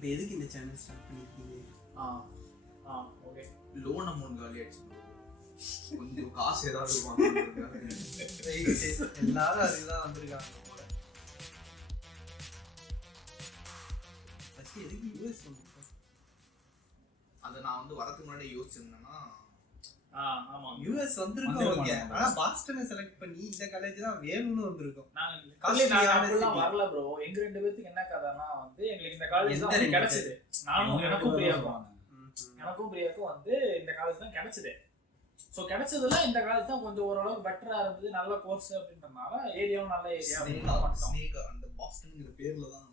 இப்போ எதுக்கு இந்த சேனல் ஸ்டார்ட் பண்ணியிருக்கீங்க? ஓகே, லோன் அமௌண்ட் காலி ஆயிடுச்சு, கொஞ்சம் காசு ஏதாவது எல்லாரும் அதுதான் வந்திருக்காங்க போல. ஃபர்ஸ்ட் எதுக்கு யூஎஸ் வந்து அதை நான் வந்து வரதுக்கு முன்னாடி யோசிச்சிருந்தேன்னா, ஆமா யூஎஸ் வந்திருக்கோம் ஓகே, ஆனா பாஸ்டனை செலக்ட் பண்ணி இந்த காலேஜ் தான் வேணும்னு வந்திருக்கோம். நாங்க வரல ப்ரோ. எங்க ரெண்டு பேருக்கு என்ன கதைன்னா வந்து எங்களுக்கு இந்த காலேஜ் தான் கிடைச்சது. எனக்கும் பிரியாக்கும் வந்து இந்த காலேஜ் தான் கிடைச்சது. ஸோ கிடைச்சதுல இந்த காலேஜ் தான் கொஞ்சம் ஓரளவுக்கு பெட்டரா இருந்தது, நல்ல கோர்ஸ் அப்படின்றதுனால ஏரியாவும் நல்ல ஏரியா. அந்த பாஸ்டன்ங்கிற பேர்ல தான்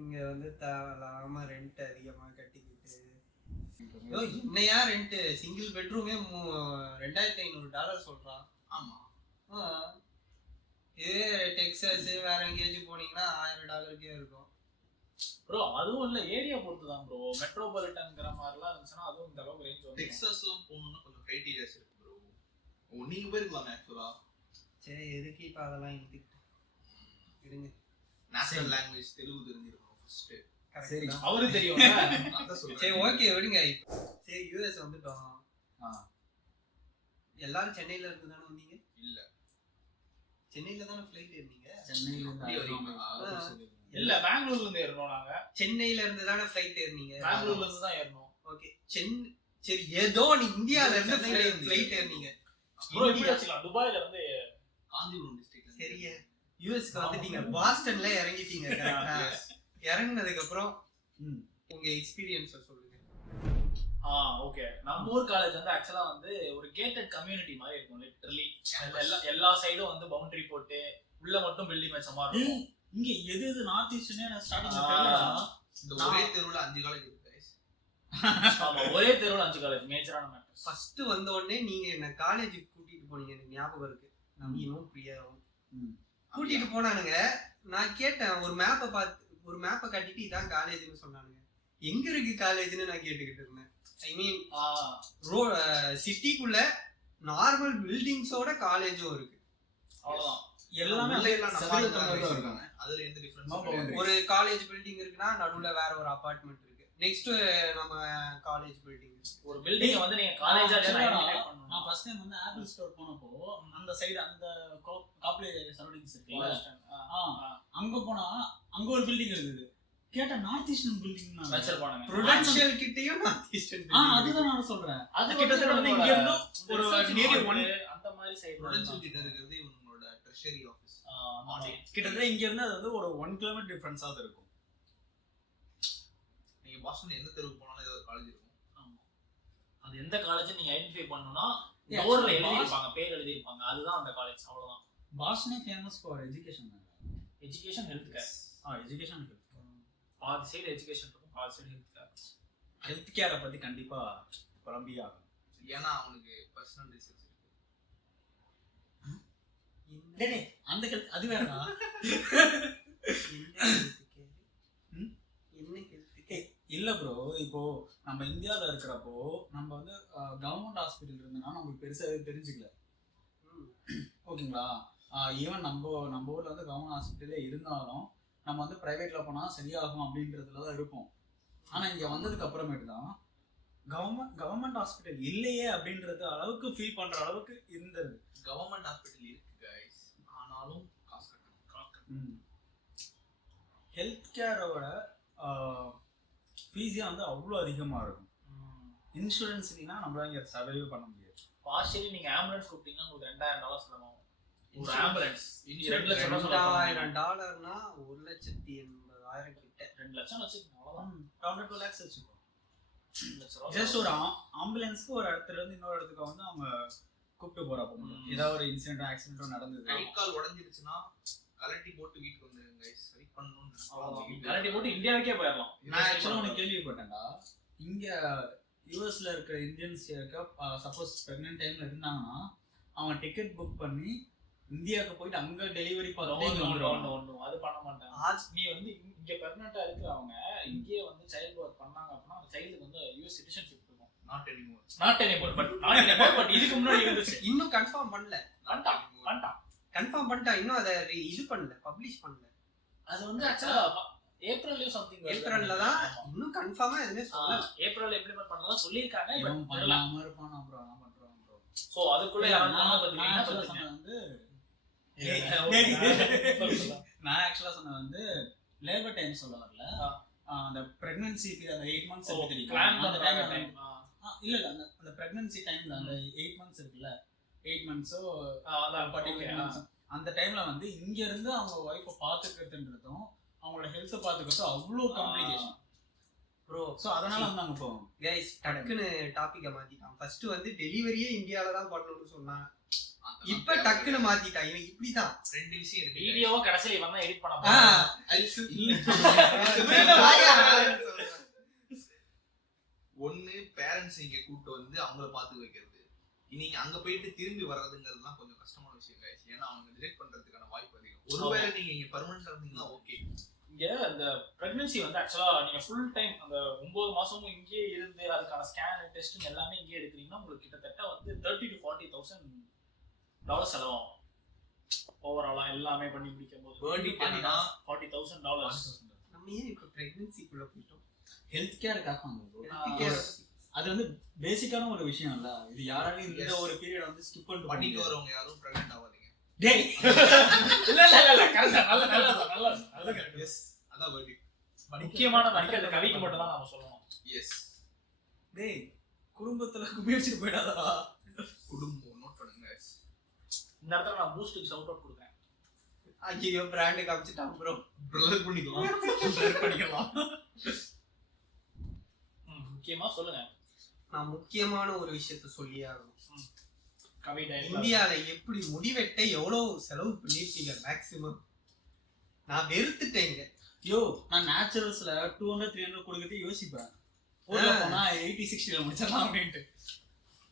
இங்க வந்து தேவையில்லாம ரெண்ட் அதிகமா கட்டிக்கிட்டு, இன்னையா ரெண்ட் சிங்கிள் பெட்ரூமே $2,500 சொல்றான். ஆமா, இதே டெக்சாஸ் வேற எங்கேயாச்சும் போனீங்கன்னா $1,000 இருக்கும் ப்ரோ. அதுவும் இல்ல, ஏரியா பொறுத்து தான் ப்ரோ. மெட்ரோபாலிட்டன்ங்கிற மாதிரிலாம் இருந்துச்சுன்னா அதுவும் இந்த அளவுக்கு ரேஞ்ச் வரும். டெக்சாஸ்லாம் போகணும்னா கொஞ்சம் கிரைட்டீரியாஸ் இருக்கு ப்ரோ. நீங்க போயிருக்கலாம் ஆக்சுவலா. சரி, எதுக்கு இப்போ அதெல்லாம் எடுத்துக்கிட்டு இருங்க. நேஷனல் லாங்குவேஜ் தெலுங்கு தெரிஞ்சிருக்கணும் ஃபர்ஸ்ட். சரி, அவரு தெரியும். அதான் சொல்றேன். சரி ஓகே விடுங்க. சரி, யூஎஸ் வந்துட்டோம். எல்லாரும் சென்னையில இருந்து தானே வந்தீங்க? இல்ல, சென்னையில தானே ஃப்ளைட் ஏறினீங்க? இல்ல, பெங்களூர்ல இருந்து ஏறணும். நாங்க சென்னையில இருந்து தானே ஃப்ளைட் ஏறினீங்க? பெங்களூர்ல இருந்து தான் ஏறணும். ஓகே, சரி ஏதோ நீ இந்தியால இருந்து ஃப்ளைட் ஏறினீங்க. ப்ரோ இப்படி வச்சுக்கலாம், துபாயில இருந்து காஞ்சிபுரம் டிஸ்ட்ரிக்ட்ல. சரியா, யூஎஸ்க்கு வந்துட்டீங்க, பாஸ்டன்ல இறங்கிட்டீங்க. இறங்கினதுக்கு அப்புறம் உங்க எக்ஸ்பீரியன்ஸ சொல்லுங்க. ஓகே, நம்ம ஊர் காலேஜ் வந்து ஆக்சுவலா வந்து ஒரு கேட்டட் கம்யூனிட்டி மாதிரி இருக்கும். லிட்டரலி எல்லா சைடும் வந்து பவுண்டரி போட்டு உள்ள மட்டும் பில்டிங் வச்ச மாதிரி இருக்கும். இங்க எது நார்த் ஈஸ்ட்னே ஸ்டார்டிங்ல இந்த ஒரே தெருவுல 5 காலேஜ் இருக்கு गाइस. ஆமா, ஒரே தெருவுல 5 காலேஜ். மேஜரான மேட்டர். ஃபர்ஸ்ட் வந்த உடனே நீங்க என்ன காலேஜுக்கு கூட்டிட்டு போனீங்க, எனக்கு ஞாபகம் இருக்கு. நம்பியும் பிரியாவும் கூட்டிட்டு போனானுங்க. நான் கேட்டேன், ஒரு மேப்பை கட்டிட்டு இதான் காலேஜ்னு சொன்னானுங்க. எங்க இருக்கு காலேஜ்னு நான் கேட்டுக்கிட்டு இருந்தேன். ஐ மீன் சிட்டிக்குள்ள நார்மல் பில்டிங்ஸோட காலேஜும் இருக்கு. அவ்வளவுதான். எல்லாமே இருக்காங்க. அதுல எந்த டிஃபரன்ஸ்? ஒரு காலேஜ் பில்டிங் இருக்குன்னா நடுவுல வேற ஒரு அபார்ட்மெண்ட் இருக்கு. நெக்ஸ்ட் நம்ம காலேஜ் பில்டிங். ஒரு பில்டிங் வந்து நீங்க காலேஜா ஐடென்டிஃபை பண்ணனும். நான் ஃபர்ஸ்ட் டைம் வந்து ஆப்பிள் ஸ்டோர் போனப்போ அந்த சைடு அந்த காப்லே சரௌண்டிங்ஸ் இருக்குல்ல, அங்க போனா அங்க ஒரு பில்டிங் இருக்குது. கேட்டா நார்த் ஈஸ்டர்ன் பில்டிங் வச்சிருப்பாங்க. ப்ரொடென்ஷியல் கிட்டயும் நார்த் ஈஸ்டர்ன். அதுதான் நான் சொல்றேன். அது கிட்டத்தட்ட வந்து இங்க இருந்து ஒரு நியர்லி 1 அந்த மாதிரி சைடு ப்ரொடென்ஷியல் கிட்ட இருக்குது இவங்களோட ட்ரெஷரி ஆபீஸ். கிட்டத்தட்ட இங்க இருந்து அது வந்து ஒரு 1 கிலோமீட்டர் டிஃபரன்ஸா தான் இருக்கும். நீங்க பாஸ்டன் எந்த தெருவுக்கு போனாலும் ஏதாவது காலேஜ் இருக்கும். ஆமா, அது எந்த காலேஜ் நீங்க ஐடென்டிஃபை பண்ணனும்னா டோர்ல எழுதி இருப்பாங்க, பேர் எழுதி இருப்பாங்க. அதுதான் அந்த காலேஜ். அவ்வளவுதான். பாஸ்டனே famous for education. Education, health care. Education health care. பாதி சைடு எஜுகேஷன் இருக்கும், பாதி சைடு ஹெல்த் கேர். ஹெல்த் கேரை பத்தி கண்டிப்பா புலம்பியே ஆகும். ஏன்னா அவனுக்கு பர்சனல் ரிசர்ச் இருக்கு. அந்த ஹெல்த் அது வேறடா. இல்ல ப்ரோ, இப்போ நம்ம இந்தியாவில் இருக்கிறப்போ நம்ம வந்து கவர்மெண்ட் ஹாஸ்பிட்டல் இருந்ததுன்னா நம்மளுக்கு பெருசாக தெரிஞ்சுக்கல. ஓகேங்களா? ஈவன் நம்ம ஊர்ல வந்து கவர்மெண்ட் ஹாஸ்பிட்டலே இருந்தாலும் நம்ம வந்து பிரைவேட்ல போனா சரியாகும் அப்படின்றதுல தான் இருப்போம். ஆனா இங்க வந்ததுக்கு அப்புறமேட்டு தான் கவர்மெண்ட் ஹாஸ்பிட்டல் இல்லையே அப்படின்றது அளவுக்கு ஃபீல் பண்ற அளவுக்கு இருந்தது. கவர்மெண்ட் ஹாஸ்பிட்டல் இருக்கு गाइस, ஆனாலும் காசு கட்டணும். ஹெல்த் கேரோட ஃபீஸே வந்து அவ்வளோ அதிகமாக இருக்கும். இன்சூரன்ஸ் இல்லைன்னா நம்மளால இங்கே சர்வைவ் பண்ண முடியாது. பார்ஷியலி நீங்கள் ஆம்புலன்ஸ் கூப்பிட்டீங்கன்னா உங்களுக்கு $2,000 செலவாகும். ஒரு ஆம்புலன்ஸ் $2,000னா 1,80,000 கிட்ட. 2 லட்சம் வச்சுக்கோங்க, அவ்வளோதான். 2 lakhs வச்சுக்கோ. ஜஸ்ட் ஒரு ஆம்புலன்ஸ்க்கு ஒரு இடத்துல இருந்து இன்னொரு இடத்துக்கு வந்து அவங்க கூப்பிட்டு போறப்போ ஏதாவது ஒரு இன்சிடென்ட் ஆக்சிடென்ட் நடந்தது, கை கால் உடஞ்சிருச்சுன்னா கலட்டி போட்டு வீட்டுக்கு வந்துருங்க गाइस. சரி பண்ணனும், கலட்டி போட்டு இந்தியாவுக்கே போயிடலாம். நான் ஆக்சுவலாக உனக்கு கேள்விப்பட்டேன்டா, இங்க யூஎஸ்ல இருக்கிற இந்தியன்ஸ் சப்போஸ் பிரெக்னென்ட் டைம்ல இருந்தாங்கன்னா அவங்க டிக்கெட் புக் பண்ணி இந்தியாவுக்கு போயிட்டு அங்க டெலிவரி ஒன்றும் அது பண்ண மாட்டாங்க. நீ வந்து இங்க பெர்மனண்டா இருக்கிறவங்க இங்கேயே வந்து சைல்டு ஒர்க் பண்ணாங்க அப்படின்னா அந்த சைல்டுக்கு வந்து யூஎஸ் சிட்டிசன்ஷிப் இருக்கும். நாட் எனிமோர் பட் இதுக்கு முன்னாடி இருந்துச்சு. இன்னும் கன்ஃபார்ம் பண்ணல. கன்ஃபார்ம் பண்ணிட்டா, இன்னும் அதை இது பண்ணல, பப்ளிஷ் பண்ணல. அது வந்து ஆக்சுவலா ஏப்ரல்லயோ சம்திங் ஏப்ரல்ல தான் இன்னும் கன்ஃபார்மா எதுவுமே சொல்லல. ஏப்ரல்ல இம்ப்ளிமெண்ட் பண்ணலாம் சொல்லிருக்காங்க. இவன் பண்ணாம இருப்பான் அப்புறம் நான் பண்றோம் ப்ரோ. சோ அதுக்குள்ள நான் ஆக்சுவலா சொன்னது வந்து லேபர் டைம் சொல்ல வரல. அந்த பிரெக்னன்சி அந்த 8 months இருக்கு தெரியுமா, அந்த டைம் இல்ல அந்த பிரெக்னன்சி டைம்ல அந்த 8 months இருக்குல்ல, 8 months அந்த டைம்ல வந்து இங்க இருந்து அவங்க ஒய்ஃபை பாத்துக்கிறதுன்றதும் அவங்களோட ஹெல்த்தை பாத்துக்கிறதும் அவ்வளோ காம்ப்ளிகேஷன் ப்ரோ. ஸோ அதனால வந்து அங்க போவோம். கைஸ் டக்குன்னு டாபிக்கை மாத்திட்டான். ஃபர்ஸ்ட் வந்து டெலிவரியே இந்தியால தான் பண்ணணும்னு சொன்னான். இப்ப டக்குன்னு மாத்திட்டான். இவன் இப்படிதான் 2 விஷயம் இருக்கு. வீடியோவா கடைசில இவன் தான் எடிட் பண்ண ஒன்னு பேரண்ட்ஸ் இங்க கூட்டு வந்து அவங்கள பாத்து வைக்கிறது. நீங்க அங்க போயிட்டு திரும்பி வர்றதுங்கிறதுலாம் கொஞ்சம் கஷ்டமான விஷயம் guys. ஏன்னா அவங்க டிலீட் பண்றதுக்கான வாய்ப்பு அதிகம். ஒருவேளை நீங்க இங்க பெர்மனன்ட்டா இருந்தீங்கன்னா ஓகே. இங்க அந்த பிரெக்னன்சி வந்து ஆக்சுவலா நீங்க ஃபுல் டைம் அந்த 9 மாசமும் இங்கேயே இருந்து அதுக்கான ஸ்கேன் டெஸ்ட் எல்லாமே இங்கேயே எடுக்கிறீங்கன்னா உங்களுக்கு கிட்டத்தட்ட வந்து $30,000 to $40,000 செலவாகும். ஓவராலா எல்லாமே பண்ணி முடிக்கும் போது $40,000. நம்ம ஏன் இப்ப பிரெக்னன்சிக்குள்ள போயிட்டோம்? ஹெல்த் கேர் காப்பாங்க. அது வந்து பேசிக்கான ஒரு விஷயம் இல்ல. இது யாராலையும் இந்த ஒரு பீரியட் வந்து ஸ்கிப் பண்ணிட்டு வரவங்க யாரும் பிரெக்னன்ட் ஆகாதீங்க. டேய் இல்ல கரெக்ட்டா நல்ல கரெக்ட். எஸ் அதான் வேர்டி. முக்கியமான மணிக்கு கவிக்கு மட்டும் தான் நாம சொல்லணும். எஸ் டேய் குடும்பத்துல குமிச்சிட்டு போயிடாதடா. குடும்பம் நோட் பண்ணுங்க. இந்த இடத்துல நான் பூஸ்ட்க்கு ஷவுட் அவுட் கொடுக்கிறேன். ஐயோ பிராண்ட் காமிச்சிட்டான் ப்ரோ. பிரதர் பண்ணிக்கலாம். முக்கியமா சொல்லுங்க. நான் முக்கியமான ஒரு விஷயத்த சொல்லி ஆகணும். இந்தியால எப்படி முடிவெட்ட எவ்வளவு செலவு பண்ணிருக்கீங்க மேக்ஸிமம்? நான் வெறுத்துட்டேங்க. யோ நான் நேச்சுரல்ஸ்ல 200-300 கொடுக்கறதே யோசிப்பேன். ஊர்ல போனா 80-60 முடிச்சிடலாம் அப்படின்ட்டு.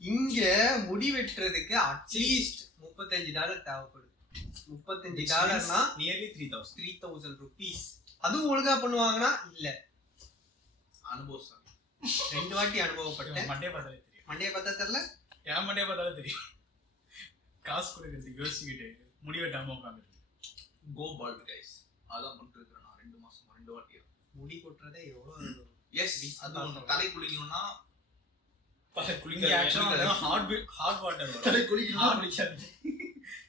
இங்க முடிவெட்டுறதுக்கு அட்லீஸ்ட் $35 தேவைப்படுது. $35னா நியர்லி 3,000 rupees. அதுவும் ஒழுங்கா பண்ணுவாங்கன்னா இல்ல. அனுபவம் 2 வாட்டி அனுபவப்பட்டேன். மண்டே பார்த்தாலே தெரியும். மண்டே பார்த்தா தெரியல, என் மண்டே பார்த்தாலே தெரியும். காசு கொடுக்கறதுக்கு யோசிச்சுக்கிட்டு முடிவெட்டாம உட்காந்துருக்கு. கோ பால்ட் கைஸ். அதான் பண்ணிட்டு இருக்கேன் நான் 2 மாசமா 2 வாட்டியா. முடி கொட்டுறதே எவ்வளவு. எஸ் அது ஒன்று. தலை குளிக்கணும்னா இங்க ஆக்சுவலா ஹாட் வாட்டர் வரும். தலை குளிக்கணும்.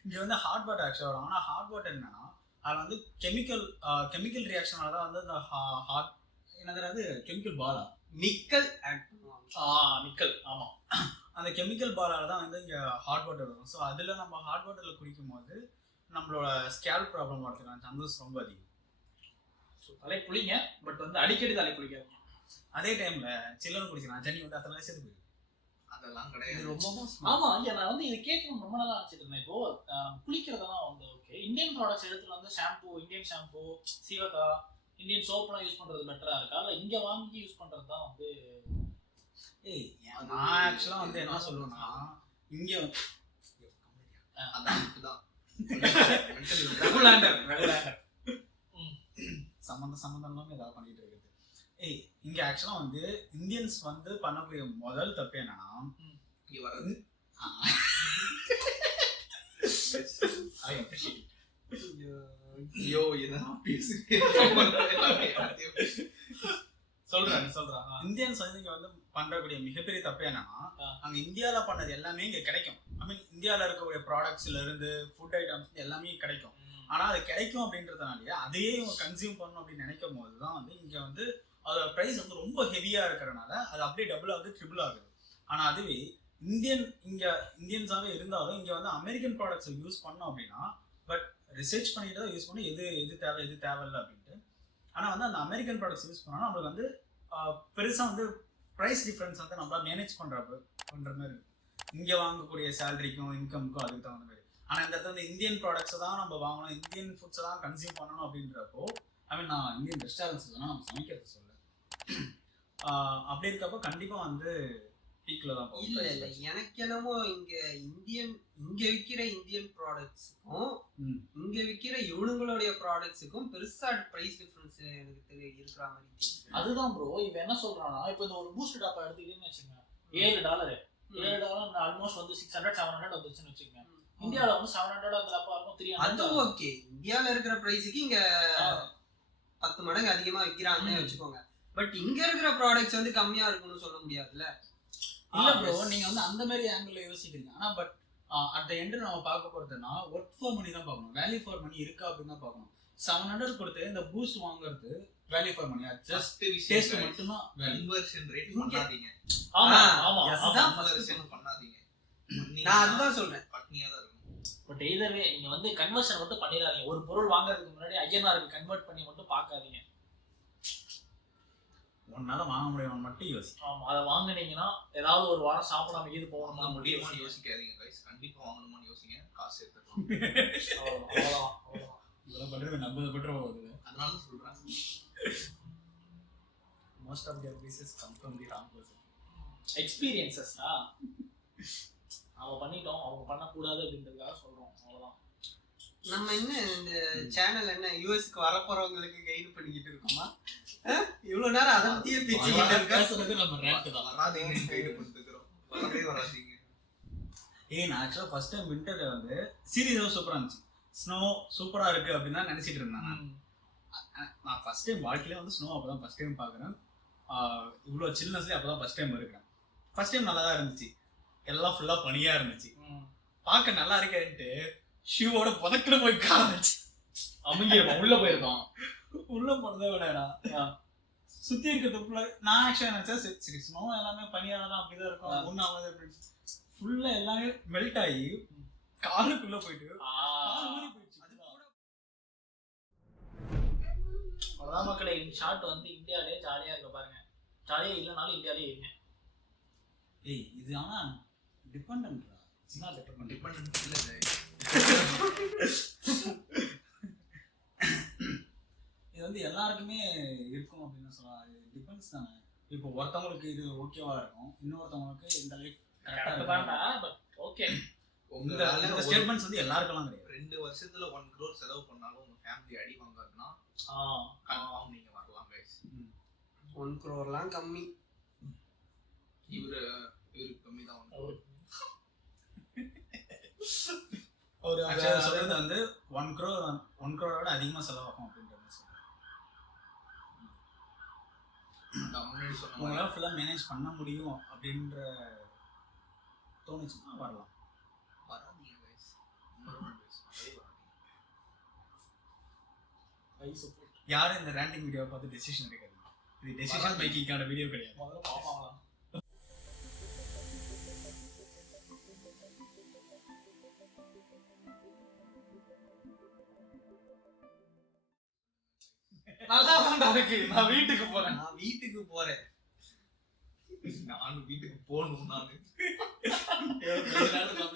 இங்க வந்து ஹாட் வாட்டர் ஆக்சுவலா வரும். ஆனா ஹாட் வாட்டர் என்னன்னா அது வந்து கெமிக்கல் ரியாக்ஷனால தான் வந்து அந்த ஹாட் என்னது கெமிக்கல் பாலா நிக்கல் ஆட் பண்ணுவாங்க. நிக்கல் ஆமா. அந்த கெமிக்கல் பாலால தான் வந்து இங்க ஹாட் வாட்டர் வரும். ஸோ அதுல நம்ம ஹாட் வாட்டர்ல குடிக்கும் போது நம்மளோட ஸ்கேல்ப் ப்ராப்ளம் வரதுக்கான சான்சஸ் ரொம்ப அதிகம். ஸோ தலை குளிங்க, பட் வந்து அடிக்கடி தலை குளிக்காதீங்க. அதே டைம்ல சில்லன்னு குடிக்கலாம். ஜனி வந்து அத்தனை சேர்த்து போயிடும். அதெல்லாம் கிடையாது. ரொம்ப ஆமா. ஐயா நான் வந்து இது கேட்கணும் ரொம்ப நாளா நினைச்சிட்டு இருந்தேன். இப்போ குளிக்கிறதெல்லாம் வந்து ஓகே, இந்தியன் ப்ராடக்ட்ஸ் எடுத்துட்டு வந்து ஷாம்பு, இந்தியன் ஷாம்பு, சீவகா, இந்தியன் சோப்லாம் யூஸ் பண்றது பெட்டரா இருக்கா இல்ல இங்க வாங்கி யூஸ் பண்றது தான் வந்து? நான் ஆக்சுவலா வந்து என்ன சொல்லுவேன்னா இங்க அதான் இதுதான் சம்பந்தம் இல்லாம ஏதாவது பண்ணிட்டு இருக்குது. இங்க ஆக்சுவலா வந்து இந்தியன்ஸ் வந்து பண்ணக்கூடிய முதல் தப்பு என்னன்னா இங்க வர்றது. ஐயோ இதெல்லாம் பேசுறேன். சொல்றாங்க. இந்தியன்ஸ் வந்து இங்க வந்து பண்றக்கூடிய மிகப்பெரிய தப்பு என்னன்னா அங்க இந்தியால பண்ணது எல்லாமே இங்க கிடைக்கும். ஐ மீன் இந்தியால இருக்கக்கூடிய ப்ராடக்ட்ஸ்ல இருந்து ஃபுட் ஐட்டம்ஸ் எல்லாமே கிடைக்கும். ஆனா அது கிடைக்கும் அப்படின்றதுனாலயே அதையே இவங்க கன்சியூம் பண்ணணும் அப்படின்னு நினைக்கும் போதுதான் வந்து இங்க வந்து அதோட ப்ரைஸ் வந்து ரொம்ப ஹெவியா இருக்கிறனால அது அப்படியே டபுள் ஆகுது, ட்ரிபிள் ஆகுது. ஆனா அதுவே இந்தியன்ஸாவே இருந்தாலும் இங்க வந்து அமெரிக்கன் ப்ராடக்ட்ஸை யூஸ் பண்ணோம் அப்படின்னா பட் ரிசர்ச் பண்ணிட்டு தான் யூஸ் பண்ணி எது தேவையில்லை அப்படின்ட்டு. ஆனா வந்து அந்த அமெரிக்கன் ப்ராடக்ட்ஸ் யூஸ் பண்ணோம்னா நம்மளுக்கு வந்து பெருசா வந்து ப்ரைஸ் டிஃபரன்ஸ் வந்து நம்மளா மேனேஜ் பண்ற மாதிரி இங்க வாங்கக்கூடிய சேலரிக்கும் இன்கமுக்கும் அதுக்கு தகுந்த மாதிரி. ஆனா இந்த இடத்துல வந்து இந்தியன் ப்ராடக்ட்ஸ் தான் நம்ம வாங்கணும், இந்தியன் ஃபுட்ஸ் தான் கன்சியூம் பண்ணணும் அப்படின்றப்போ ஐ மீன் நான் இந்தியன் ரெஸ்டாரண்ட்ஸ் தான் நம்ம சமைக்கிறது சொல்ல அப்படி இருக்கப்போ கண்டிப்பா வந்து பீக்ல தான் போகும். இல்ல எனக்கு என்னமோ இங்க விக்கிற இந்தியன் ப்ராடக்ட்ஸுக்கும் இங்க விக்கிற இவனுங்களுடைய ப்ராடக்ட்ஸுக்கும் பெருசா பிரைஸ் டிஃபரன்ஸ் எனக்கு இருக்கிற மாதிரி. அதுதான் ப்ரோ இப்ப என்ன சொல்றானா, இப்ப இந்த ஒரு பூஸ்ட் டாப்பா எடுத்துக்கிட்டீங்கன்னு வச்சுக்கோங்க, $7 ஆல்மோஸ்ட் வந்து 600-700 வந்துச்சுன்னு வச்சுக்கோங்க. இந்தியால வந்து 700 அந்த டாப்பா இருக்கும் 300. அது ஓகே, இந்தியால இருக்கிற பிரைஸுக்கு இங்க 10 மடங்கு அதிகமா விற்கிறாங்கன்னு வச்சுக்கோங்க. பட் இங்க இருக்கிற ப்ராடக்ட்ஸ் வந்து கம்மியா இருக்குன்னு சொல்ல முடியாதுல்ல. இல்ல ப்ரோ, நீங்க வந்து அந்த மாதிரி ஆங்கிள் யோசிக்கிறீங்க. ஆனா பட் அட் த எண்ட் நம்ம பார்க்க போறதுன்னா ஒர்க் ஃபார் மணி தான் பார்க்கணும், வேல்யூ ஃபார் மணி இருக்கா அப்படின்னு தான் பார்க்கணும். 700 கொடுத்து இந்த பூஸ்ட் வாங்குறது value for money, just taste மட்டும் தான். கன்வர்ஷன் ரேட் பண்ணாதீங்க. ஆமா ஆமா அதுதான் கன்வர்ஷன் பண்ணாதீங்க. நான் அதுதான் சொல்றேன். பட்னியா தான் இருக்கும். பட் எய்தர்வே நீங்க வந்து கன்வர்ஷன் மட்டும் பண்ணிடாதீங்க. ஒரு பொருள் வாங்குறதுக்கு முன்னாடி ஐஎன்ஆருக்கு கன்வெர்ட் பண்ணி மட்டும் பார்க்காதீங்க. ஒன்னால வாங்க முடியும் மட்டும் யோசி. ஆமா, அதை வாங்குனீங்கன்னா ஏதாவது ஒரு வாரம் சாப்பிடாம இது போகணுமா வாங்க முடியுமா முடியுமான்னு யோசிக்காதீங்க guys. கண்டிப்பா வாங்கணுமான்னு யோசிங்க, காசு எடுத்துக்கலாம். அவ்வளவுதான். இதெல்லாம் பண்றது 50 போகுது. அதனால சொல்றேன், most of their pieces come from the wrong person. எக்ஸ்பீரியன்சஸ்டா அவன் பண்ணிட்டோம், அவங்க பண்ணக்கூடாது அப்படின்றதுக்காக சொல்றோம். அவ்வளவுதான். நம்ம என்ன இந்த சேனல் என்ன யூஎஸ்க்கு வரப்போறவங்களுக்கு கைடு பண்ணிக்கிட்டு இருக்கோமா? இவ்வளவு நேரம் அதை பத்தியே பேசிக்கிட்டு இருக்கோம். பேசுறது நம்ம ரேட் தான். வராதீங்க கைடு பண்ணிட்டுக்கிறோம். வரவே வராதீங்க. நான் ஆக்சுவலா ஃபர்ஸ்ட் டைம் விண்டர்ல வந்து சீரியஸா சூப்பரா இருந்துச்சு. ஸ்னோ சூப்பரா இருக்கு அப்படின்னு தான் நினைச்சிட்டு இருந்தேன். நான் ஃபர்ஸ்ட் டைம் வாழ்க்கையில வந்து ஸ்னோ அப்பதான் ஃபர்ஸ்ட் டைம் பாக்குறேன். இவ்வளோ சில்னஸ்லேயே அப்பதான் ஃபர்ஸ்ட் டைம் இருக்கிறேன். ஃபர்ஸ்ட் டைம் நல்லா தான் இருந்துச்சு, எல்லாம் ஃபுல்லா பனியா இருந்துச்சு. பார்க்க நல்லா இருக்கேன்ட்டு ஷூவோட புதக்கிட்டு போய் காமிச்சு அவங்க உள்ள போயிருக்கோம். உள்ள போனதே விடா சுத்தி இருக்கிறது. நான் ஆக்சுவலா நினைச்சேன் சரி ஸ்னோ எல்லாமே பனியாதான் அப்படிதான் இருக்கும், ஒன்னும் ஆகாது அப்படின்னு. ஃபுல்லா எல்லாமே மெல்ட் ஆகி காலுக்குள்ள போயிட்டு அவ்வளவுதான் மக்களே. ஷார்ட் வந்து இந்தியாவிலேயே ஜாலியா இருக்க பாருங்க. ஜாலியா இல்லைனாலும் இந்தியாவிலேயே இருங்க. ஏய் இது ஆனா டிபெண்டன்ட்ரா, சின்ன டிபெண்டன்ட் இல்ல guys. இது வந்து எல்லாருக்குமே இருக்கும் அப்படின்னு சொல்லலாம். இது டிபெண்ட்ஸ் தானே. இப்போ ஒருத்தவங்களுக்கு இது ஓகேவா இருக்கும், இன்னொருத்தவங்களுக்கு இந்த லைஃப் கரெக்டாதான்டா. பட் ஓகே, இந்த ஸ்டேட்மெண்ட்ஸ் வந்து எல்லாருக்கெல்லாம் கிடையாது. 2 வருஷத்துல 1 crore செலவு பண்ணாலும் உங்க ஃபேமிலி அடி வாங்காதுன்னா கன்ஃபார்ம் நீங்க வரலாம் guys. 1 crore கம்மி. இவரு கம்மி தான். ஒரு சொல்றது வந்து 1 crore அதிகமா செலவாகும் அப்படின்ற மாதிரி சொல்றேன். உங்களால ஃபுல்லா மேனேஜ் பண்ண முடியும் அப்படின்ற தோணுச்சுன்னா வரலாம். வராதீங்க guys. யாரும் இந்த ரேண்டிங் வீடியோவை பார்த்து டெசிஷன் எடுக்காது. இது டெசிஷன் மேக்கிங்கான வீடியோ கிடையாது. முதல்ல பாப்பாங்களா? நல்லா தான் இருக்கு. நான் வீட்டுக்கு போறேன். நானும் வீட்டுக்கு போகணும். கொஞ்ச நேரத்துக்கு